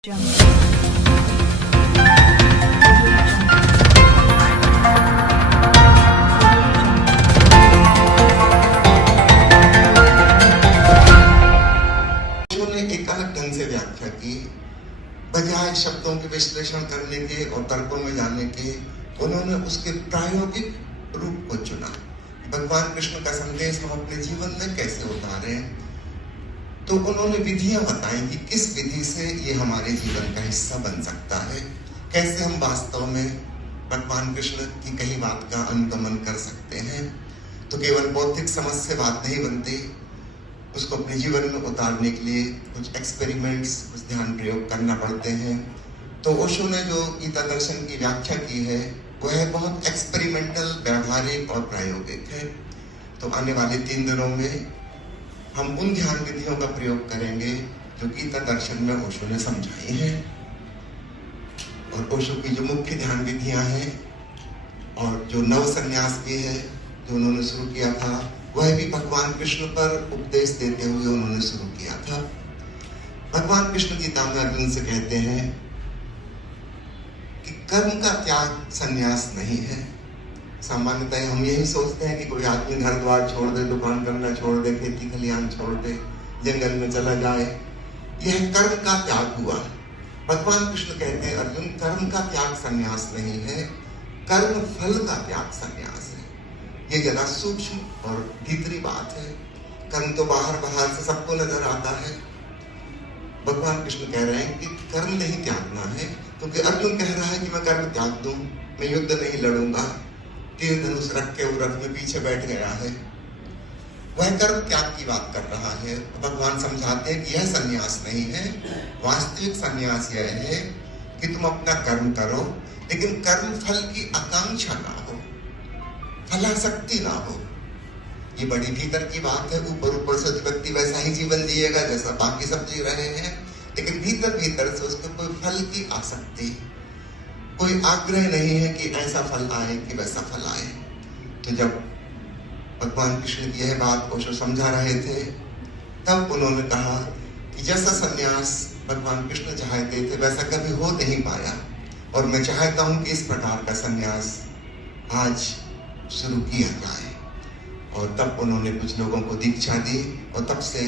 एक अलग ढंग से व्याख्या की, बजाय शब्दों के विश्लेषण करने के और तर्कों में जाने के, उन्होंने उसके प्रायोगिक रूप को चुना। भगवान कृष्ण का संदेश हम अपने जीवन में कैसे उतारें, तो उन्होंने विधियां बताई कि किस विधि से ये हमारे जीवन का हिस्सा बन सकता है, कैसे हम वास्तव में भगवान कृष्ण की कही बात का अनुगमन कर सकते हैं। तो केवल बौद्धिक समझ से बात नहीं बनती, उसको अपने जीवन में उतारने के लिए कुछ एक्सपेरिमेंट्स, कुछ ध्यान प्रयोग करना पड़ते हैं। तो ओशो ने जो गीता दर्शन की व्याख्या की है वह बहुत एक्सपेरिमेंटल, व्यावहारिक और प्रायोगिक है। तो आने वाले 3 दिनों में हम उन ध्यान विधियों का प्रयोग करेंगे जो गीता दर्शन में ओशो ने समझाई हैं, और ओशो की जो मुख्य ध्यान विधियां हैं और जो नव संन्यास भी है जो उन्होंने शुरू किया था, वह भी भगवान कृष्ण पर उपदेश देते हुए उन्होंने शुरू किया था। भगवान कृष्ण गीता में अर्जुन से कहते हैं कि कर्म का त्याग संन्यास नहीं है। सामान्यतः हम यही सोचते हैं कि कोई आदमी घर द्वार छोड़ दे, दुकान करना छोड़ दे, खेती खलिहान छोड़ दे, जंगल में चला जाए, यह कर्म का त्याग हुआ। भगवान कृष्ण कहते हैं अर्जुन, कर्म का त्याग संन्यास नहीं है, कर्म फल का त्याग संन्यास है। ये जरा सूक्ष्म और भीतरी बात है। कर्म तो बाहर से सबको नजर आता है। भगवान कृष्ण कह रहे हैं कि कर्म नहीं त्यागना है, क्योंकि अर्जुन कह रहा है कि मैं कर्म त्याग दूं, मैं युद्ध नहीं लड़ूंगा, तीर धनुष रख के वो रथ में पीछे बैठ गया है, वह कर्म त्याग की बात कर रहा है। भगवान समझाते हैं कि यह संन्यास नहीं है। वास्तविक संन्यास यह है कि तुम अपना कर्म करो, लेकिन कर्म फल की आकांक्षा ना हो, फलासक्ति ना हो। ये बड़ी भीतर की बात है। ऊपर से व्यक्ति वैसा ही जीवन जिएगा जैसा बाकी सब जी रहे हैं, लेकिन भीतर से उसको कोई फल की आसक्ति, कोई आग्रह नहीं है कि ऐसा फल आए कि वैसा फल आए। तो जब भगवान कृष्ण की यह बात ओशो समझा रहे थे, तब उन्होंने कहा कि जैसा संन्यास भगवान कृष्ण चाहते थे वैसा कभी हो नहीं पाया, और मैं चाहता हूं कि इस प्रकार का संन्यास आज शुरू किया जाए। और तब उन्होंने कुछ लोगों को दीक्षा दी, और तब से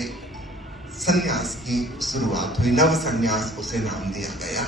संन्यास की शुरुआत हुई। नव संन्यास उसे नाम दिया गया।